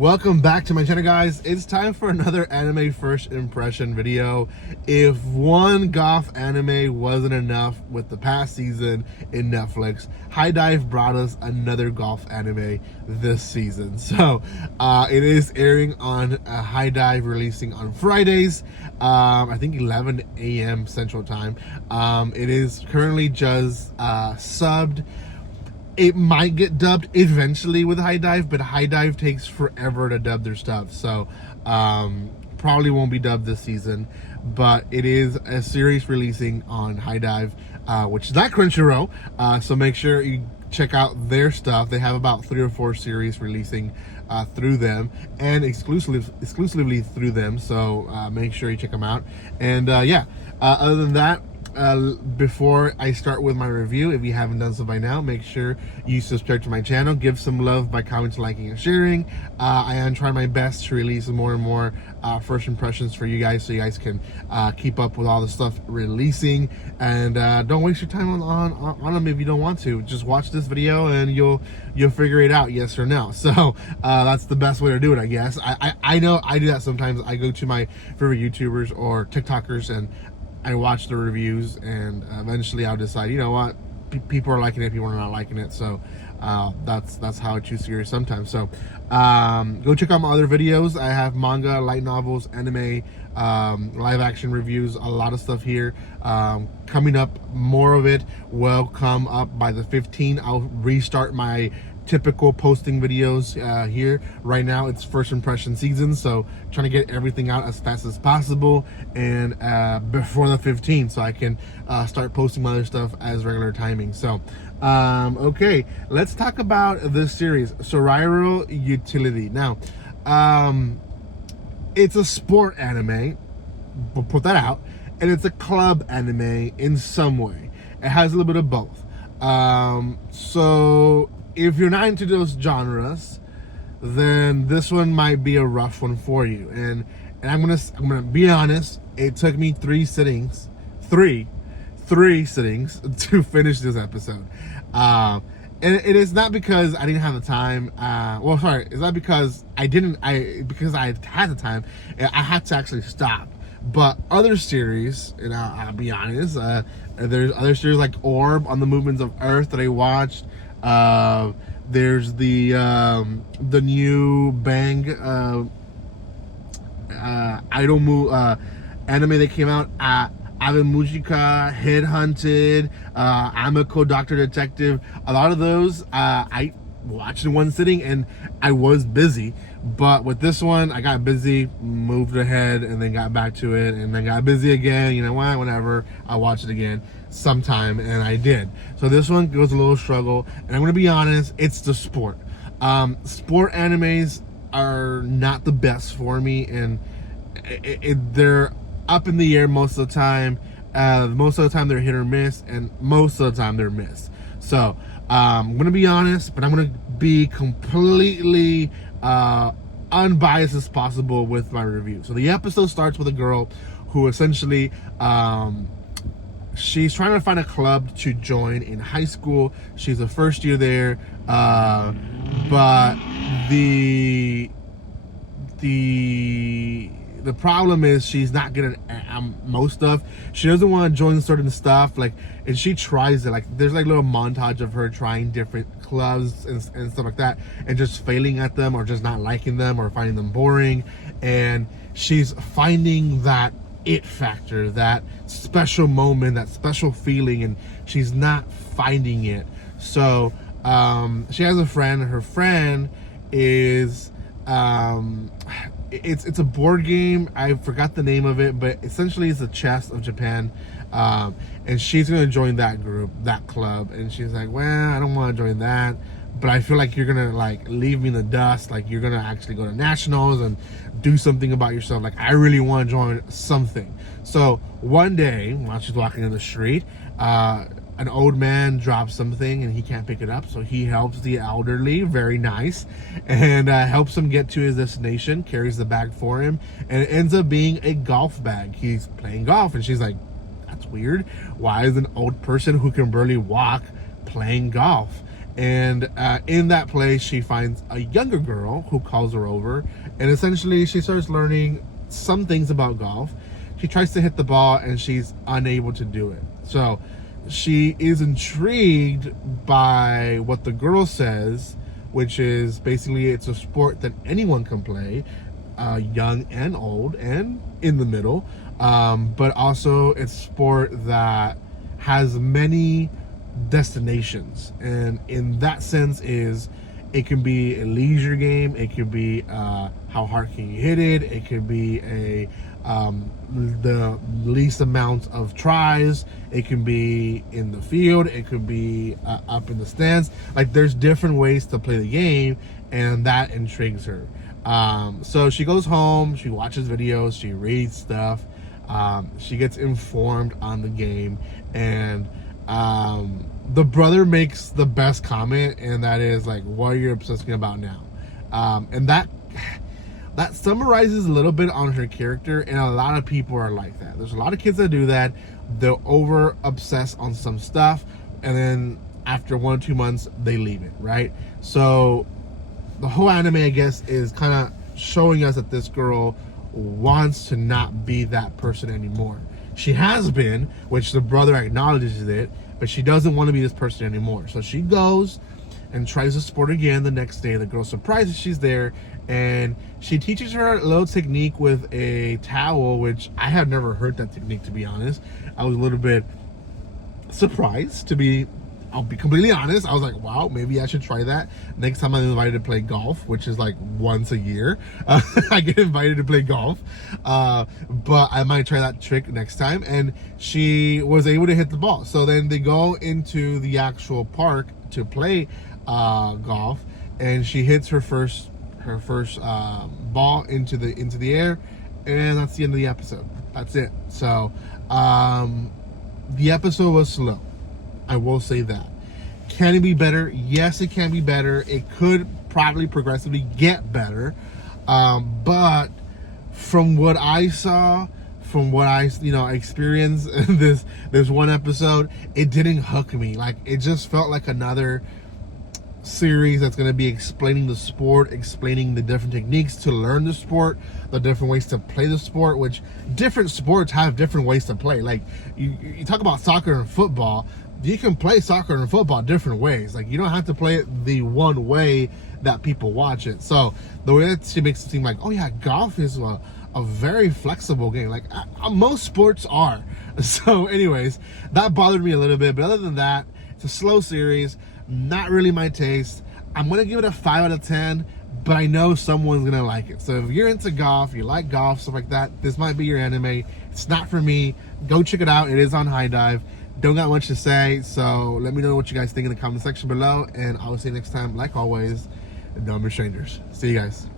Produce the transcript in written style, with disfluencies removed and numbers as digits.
Welcome back to my channel, guys. It's time for another anime first impression video. If one golf anime wasn't enough with the past season in Netflix, Hidive brought us another golf anime this season. So it is airing on Hidive, releasing on Fridays, I think 11 a.m. Central Time. It is currently just subbed. It might get dubbed eventually with Hidive, but Hidive takes forever to dub their stuff, so probably won't be dubbed this season. But it is a series releasing on Hidive, which is not Crunchyroll, so make sure you check out their stuff. They have about 3 or 4 series releasing through them, and exclusively through them, so make sure you check them out. And yeah, other than that, before I start with my review, if you haven't done so by now, make sure you subscribe to my channel, give some love by commenting, liking, and sharing. I am trying my best to release more and more first impressions for you guys, so you guys can keep up with all the stuff releasing. And don't waste your time on them if you don't want to. Just watch this video and you'll figure it out, yes or no. So that's the best way to do it, I guess. I know I do that sometimes. I go to my favorite YouTubers or TikTokers and I watch the reviews, and eventually I'll decide, you know what, people are liking it, people are not liking it. So that's how I choose series sometimes. So go check out my other videos. I have manga, light novels, anime, live action reviews, a lot of stuff here coming up. More of it will come up by the 15th. I'll restart my typical posting videos here. Right now it's first impression season, so trying to get everything out as fast as possible and before the 15th, so I can start posting my other stuff as regular timing. So okay, let's talk about this series, Sorairo Utility. Now it's a sport anime, we'll put that out, and it's a club anime in some way. It has a little bit of both. So if you're not into those genres, then this one might be a rough one for you. And I'm gonna be honest, it took me three sittings to finish this episode. And it is not because I didn't have the time. Well, sorry, it's not because because I had the time. I had to actually stop. But other series, and I'll be honest, there's other series like Orb on the Movements of Earth that I watched. There's the new Bang idol anime that came out, Mujika, Headhunted, Amiko, Doctor Detective. A lot of those I watched in one sitting, and I was busy. But with this one, I got busy, moved ahead, and then got back to it, and then got busy again. You know what? Whatever. I'll watch it again sometime, and I did. So this one goes a little struggle, and I'm gonna be honest, it's the sport. Sport animes are not the best for me, and they're up in the air most of the time. Most of the time they're hit or miss, and most of the time they're miss. So I'm gonna be honest, but I'm gonna be completely unbiased as possible with my review. So the episode starts with a girl who essentially she's trying to find a club to join in high school. She's a first year there, but the problem is she's not good at most stuff. She doesn't want to join certain stuff, like, and she tries it. Like, there's like a little montage of her trying different clubs and stuff like that, and just failing at them, or just not liking them, or finding them boring. And she's finding that it factor, that special moment, that special feeling, and she's not finding it. So she has a friend. Her friend is it's a board game. I forgot the name of it, but essentially it's a chess of Japan. And she's gonna join that group, that club, and she's like, well, I don't want to join that, but I feel like you're gonna like leave me in the dust. Like, you're gonna actually go to nationals and do something about yourself. Like, I really want to join something. So one day while she's walking in the street, an old man drops something and he can't pick it up, so he helps the elderly, very nice, and helps him get to his destination, carries the bag for him, and it ends up being a golf bag. He's playing golf, and she's like, that's weird. Why is an old person who can barely walk playing golf? And in that place, she finds a younger girl who calls her over, and essentially she starts learning some things about golf. She tries to hit the ball and she's unable to do it. So she is intrigued by what the girl says, which is basically it's a sport that anyone can play, young and old and in the middle, but also it's a sport that has many destinations, and in that sense is it can be a leisure game, it could be how hard can you hit it could be the least amount of tries, it can be in the field, it could be up in the stands. Like there's different ways to play the game, and that intrigues her. So she goes home, she watches videos, she reads stuff, she gets informed on the game, and the brother makes the best comment, and that is like, what are you obsessing about now? And that summarizes a little bit on her character, and a lot of people are like that. There's a lot of kids that do that. They'll over obsess on some stuff, and then after 1 or 2 months they leave it, right? So the whole anime, I guess, is kind of showing us that this girl wants to not be that person anymore. She has been, which the brother acknowledges it, but she doesn't want to be this person anymore. So she goes and tries the sport again the next day. The girl surprises she's there, and she teaches her a little technique with a towel, which I had never heard that technique, to be honest. I was a little bit surprised, I'll be completely honest. I was like, wow, maybe I should try that next time I'm invited to play golf, which is like once a year. I get invited to play golf, but I might try that trick next time. And she was able to hit the ball. So then they go into the actual park to play golf, and she hits her first ball into the air, and that's the end of the episode. That's it. So the episode was slow, I will say that. Can it be better? Yes, it can be better. It could probably progressively get better. But from what I saw, from what I experienced this one episode, it didn't hook me. Like, it just felt like another series that's going to be explaining the sport, explaining the different techniques to learn the sport, the different ways to play the sport, which different sports have different ways to play. Like you talk about soccer and football, you can play soccer and football different ways. Like, you don't have to play it the one way that people watch it. So the way that she makes it seem like, oh yeah, golf is a very flexible game. Like most sports are. So anyways, that bothered me a little bit. But other than that, it's a slow series. Not really my taste. I'm going to give it a 5 out of 10, but I know someone's going to like it. So if you're into golf, you like golf, stuff like that, this might be your anime. It's not for me. Go check it out. It is on hidive. Don't got much to say, so let me know what you guys think in the comment section below, and I will see you next time. Like always, don't be strangers. See you guys.